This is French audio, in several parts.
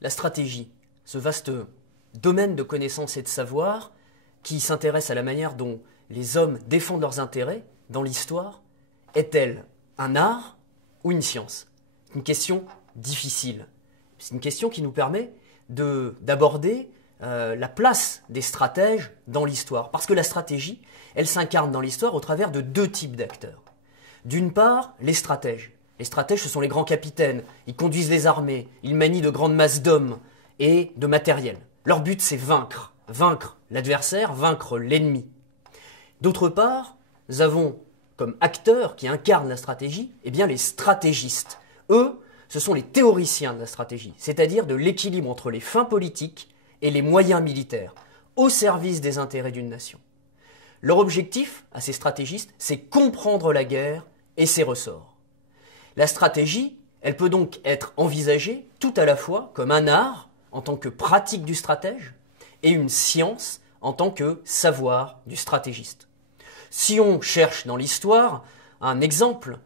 La stratégie, ce vaste domaine de connaissances et de savoir qui s'intéresse à la manière dont les hommes défendent leurs intérêts dans l'histoire, est-elle un art ou une science? C'est une question difficile. C'est une question qui nous permet d'aborder la place des stratèges dans l'histoire. Parce que la stratégie, elle s'incarne dans l'histoire au travers de deux types d'acteurs. D'une part, les stratèges. Les stratèges, ce sont les grands capitaines. Ils conduisent les armées, ils manient de grandes masses d'hommes et de matériel. Leur but, c'est vaincre. Vaincre l'adversaire, vaincre l'ennemi. D'autre part, nous avons comme acteurs qui incarnent la stratégie, eh bien les stratégistes. Eux, ce sont les théoriciens de la stratégie, c'est-à-dire de l'équilibre entre les fins politiques et les moyens militaires, au service des intérêts d'une nation. Leur objectif, à ces stratégistes, c'est comprendre la guerre et ses ressorts. La stratégie, elle peut donc être envisagée tout à la fois comme un art en tant que pratique du stratège et une science en tant que savoir du stratégiste. Si on cherche dans l'histoire un exemple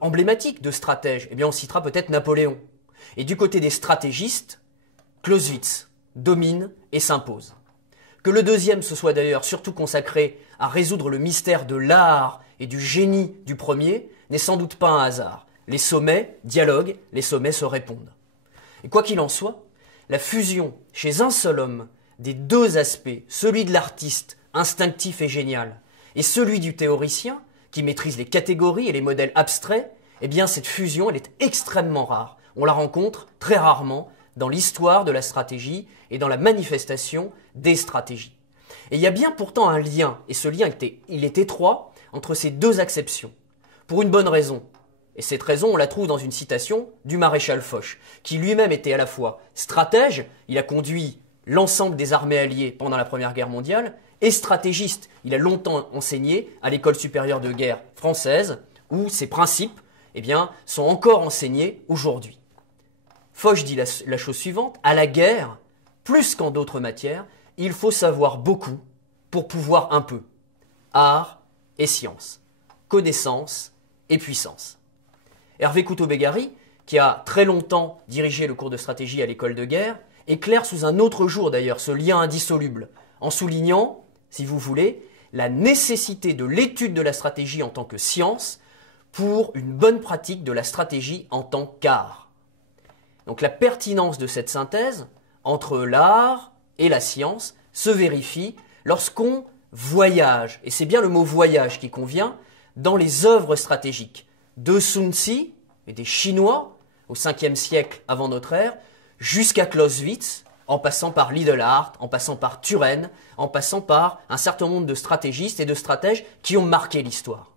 emblématique de stratège, eh bien on citera peut-être Napoléon. Et du côté des stratégistes, Clausewitz domine et s'impose. Que le deuxième se soit d'ailleurs surtout consacré à résoudre le mystère de l'art et du génie du premier n'est sans doute pas un hasard. Les sommets dialoguent, les sommets se répondent. Et quoi qu'il en soit, la fusion chez un seul homme des deux aspects, celui de l'artiste instinctif et génial, et celui du théoricien qui maîtrise les catégories et les modèles abstraits, eh bien cette fusion, elle est extrêmement rare. On la rencontre très rarement dans l'histoire de la stratégie et dans la manifestation des stratégies. Et il y a bien pourtant un lien, et ce lien il est étroit entre ces deux acceptions, pour une bonne raison. Et cette raison, on la trouve dans une citation du maréchal Foch, qui lui-même était à la fois stratège, il a conduit l'ensemble des armées alliées pendant la Première Guerre mondiale, et stratégiste. Il a longtemps enseigné à l'École supérieure de guerre française, où ces principes sont encore enseignés aujourd'hui. Foch dit la chose suivante, à la guerre, plus qu'en d'autres matières, il faut savoir beaucoup pour pouvoir un peu. Art et science, connaissance et puissance. Hervé Couto-Begary, qui a très longtemps dirigé le cours de stratégie à l'école de guerre, éclaire sous un autre jour d'ailleurs ce lien indissoluble, en soulignant, si vous voulez, la nécessité de l'étude de la stratégie en tant que science pour une bonne pratique de la stratégie en tant qu'art. Donc la pertinence de cette synthèse entre l'art et la science se vérifie lorsqu'on voyage, et c'est bien le mot voyage qui convient, dans les œuvres stratégiques de Sun Tzu et des Chinois au 5e siècle avant notre ère, jusqu'à Clausewitz, en passant par Lidl-Art, en passant par Turenne, en passant par un certain nombre de stratégistes et de stratèges qui ont marqué l'histoire.